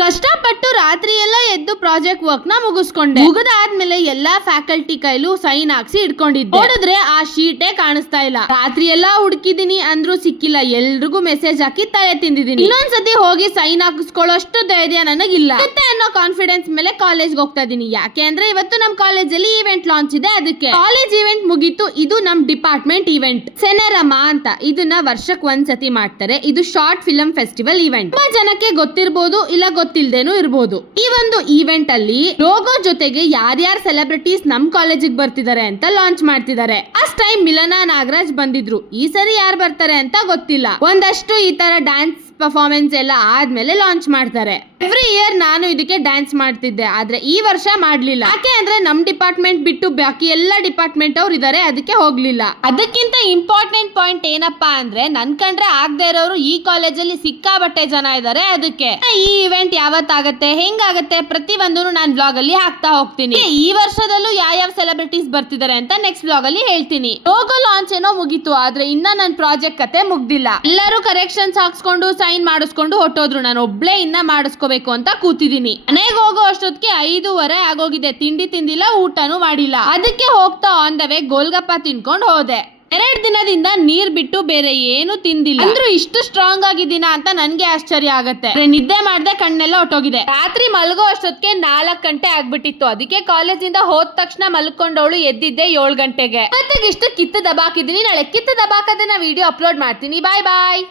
ಕಷ್ಟಪಟ್ಟು ರಾತ್ರಿ ಎಲ್ಲ ಎದ್ದು ಪ್ರಾಜೆಕ್ಟ್ ವರ್ಕ್ ನ ಮುಗಿಸ್ಕೊಂಡೆ. ಮುಗಿದಾದ್ಮೇಲೆ ಎಲ್ಲಾ ಫ್ಯಾಕಲ್ಟಿ ಕೈಲೂ ಸೈನ್ ಹಾಕ್ಸಿ ಇಟ್ಕೊಂಡಿದ್ದೆ. ನೋಡಿದ್ರೆ ಆ ಶೀಟೇ ಕಾಣಿಸ್ತಾ ಇಲ್ಲ. ರಾತ್ರಿ ಎಲ್ಲಾ ಹುಡುಕಿದೀನಿ ಅಂದ್ರೂ ಸಿಕ್ಕಿಲ್ಲ. ಎಲ್ರಿಗೂ ಮೆಸೇಜ್ ಹಾಕಿ ತಲೆ ತಿಂದಿದೀನಿ. ಇನ್ನೊಂದ್ಸತಿ ಹೋಗಿ ಸೈನ್ ಹಾಕಿಸ್ಕೊಳ್ಳೋಷ್ಟು ಧೈರ್ಯ ನನಗಿಲ್ಲ ಅನ್ನೋ ಕಾನ್ಫಿಡೆನ್ಸ್ ಮೇಲೆ ಕಾಲೇಜ್ ಹೋಗ್ತಾ ಇದೀನಿ. ಯಾಕೆ ಅಂದ್ರೆ ಇವತ್ತು ನಮ್ ಕಾಲೇಜ್ ಅಲ್ಲಿ ಇವೆಂಟ್ ಲಾಂಚ್ ಇದೆ. ಅದಕ್ಕೆ ಕಾಲೇಜ್ ಇವೆಂಟ್ ಮುಗೀತು. ಇದು ನಮ್ ಡಿಪಾರ್ಟ್ಮೆಂಟ್ ಇವೆಂಟ್ ಸೆನೆರಮಾ ಅಂತ. ಇದನ್ನ ವರ್ಷಕ್ಕೆ ಒಂದ್ಸತಿ ಮಾಡ್ತಾರೆ. ಇದು ಶಾರ್ಟ್ ಫಿಲ್ಮ್ ಫೆಸ್ಟಿವಲ್ ಇವೆಂಟ್. ತುಂಬಾ ಜನಕ್ಕೆ ಗೊತ್ತಿರಬಹುದು, ಇಲ್ಲ ಗೊತ್ತಿಲ್ದೇನೂ ಇರಬಹುದು. ಈ ಒಂದು ಇವೆಂಟ್ ಅಲ್ಲಿ ಲೋಗೋ ಜೊತೆಗೆ ಯಾರ್ಯಾರು ಸೆಲೆಬ್ರಿಟೀಸ್ ನಮ್ ಕಾಲೇಜಿಗೆ ಬರ್ತಿದ್ದಾರೆ ಅಂತ ಲಾಂಚ್ ಮಾಡ್ತಿದ್ದಾರೆ. ಫಸ್ಟ್ ಟೈಮ್ ಮಿಲನಾ ನಾಗರಾಜ್ ಬಂದಿದ್ರು. ಈ ಸರಿ ಯಾರು ಬರ್ತಾರೆ ಅಂತ ಗೊತ್ತಿಲ್ಲ. ಒಂದಷ್ಟು ಈ ತರ ಡ್ಯಾನ್ಸ್ ಪರ್ಫಾರ್ಮೆನ್ಸ್ ಎಲ್ಲ ಆದ್ಮೇಲೆ ಲಾಂಚ್ ಮಾಡ್ತಾರೆ. ಎವ್ರಿ ಇಯರ್ ನಾನು ಇದಕ್ಕೆ ಡ್ಯಾನ್ಸ್ ಮಾಡ್ತಿದ್ದೆ, ಆದ್ರೆ ಈ ವರ್ಷ ಮಾಡ್ಲಿಲ್ಲ. ಯಾಕೆ ಅಂದ್ರೆ ನಮ್ ಡಿಪಾರ್ಟ್ಮೆಂಟ್ ಬಿಟ್ಟು ಬಾಕಿ ಎಲ್ಲ ಡಿಪಾರ್ಟ್ಮೆಂಟ್ ಅವ್ರು ಇದಾರೆ, ಅದಕ್ಕೆ ಹೋಗ್ಲಿಲ್ಲ. ಅದಕ್ಕಿಂತ ಇಂಪಾರ್ಟೆಂಟ್ ಪಾಯಿಂಟ್ ಏನಪ್ಪಾ ಅಂದ್ರೆ ನನ್ ಕಂಡ್ರೆ ಆಗದೆ ಇರೋರು ಈ ಕಾಲೇಜಲ್ಲಿ ಸಿಕ್ಕಾಬಟ್ಟೆ ಜನ ಇದಾರೆ. ಅದಕ್ಕೆ ಈ ಇವೆಂಟ್ ಯಾವತ್ತಾಗತ್ತೆ, ಹೆಂಗಾಗತ್ತೆ, ಪ್ರತಿ ಒಂದು ನಾನು ಬ್ಲಾಗ್ ಅಲ್ಲಿ ಹಾಕ್ತಾ ಹೋಗ್ತೀನಿ. ಈ ವರ್ಷದಲ್ಲೂ ಯಾವ ಸೆಲೆಬ್ರಿಟೀಸ್ ಬರ್ತಿದ್ದಾರೆ ಅಂತ ನೆಕ್ಸ್ಟ್ ಬ್ಲಾಗ್ ಅಲ್ಲಿ ಹೇಳ್ತೀನಿ. ಲೋಗೋ ಲಾಂಚ್ ಏನೋ ಮುಗೀತು, ಆದ್ರೆ ಇನ್ನ ನನ್ನ ಪ್ರಾಜೆಕ್ಟ್ ಕತೆ ಮುಗ್ದಿಲ್ಲ. ಎಲ್ಲರೂ ಕರೆಕ್ಷನ್ಸ್ ಹಾಕ್ಸ್ಕೊಂಡು ಸೈನ್ ಮಾಡಿಸ್ಕೊಂಡು ಹೊಟ್ಟೋದ್ರು. ನಾನು ಒಬ್ಳೆ ಇನ್ನ ಮಾಡಿಸ್ಕೋಬೇಕು ಅಂತ ಕೂತಿದೀನಿ. ಮನೆಗೆ ಹೋಗೋ ಅಷ್ಟೊತ್ತಿಗೆ 5:30 ಆಗೋಗಿದೆ. ತಿಂಡಿ ತಿಂದಿಲ್ಲ, ಊಟನೂ ಮಾಡಿಲ್ಲ. ಅದಕ್ಕೆ ಹೋಗ್ತಾ ಆನ್ ದ ವೇ ಗೋಲ್ಗಪ್ಪ ತಿನ್ಕೊಂಡು ಹೋದೆ. 2 ದಿನದಿಂದ ನೀರ್ ಬಿಟ್ಟು ಬೇರೆ ಏನು ತಿಂದಿಲ್ಲ. ಅಂದ್ರೂ ಇಷ್ಟು ಸ್ಟ್ರಾಂಗ್ ಆಗಿದ್ದೀನ ಅಂತ ನನ್ಗೆ ಆಶ್ಚರ್ಯ ಆಗತ್ತೆ. ನಿದ್ದೆ ಮಾಡ್ದೆ, ಕಣ್ಣೆಲ್ಲ ಹೊಟ್ಟೋಗಿದೆ. ರಾತ್ರಿ ಮಲ್ಗೋ ಅಷ್ಟೊತ್ತಿಗೆ 4 ಗಂಟೆ ಆಗ್ಬಿಟ್ಟಿತ್ತು. ಅದಕ್ಕೆ ಕಾಲೇಜಿಂದ ಹೋದ ತಕ್ಷಣ ಮಲ್ಕೊಂಡವಳು ಎದ್ದಿದ್ದೆ 7 ಗಂಟೆಗೆ. ಮತ್ತೆ ಇಷ್ಟು ಕಿತ್ತು ದಬಾಕಿದ್ದೀನಿ. ನಾಳೆ ಕಿತ್ತು ದಬಾಕದನ್ನ ವಿಡಿಯೋ ಅಪ್ಲೋಡ್ ಮಾಡ್ತೀನಿ. ಬಾಯ್ ಬಾಯ್.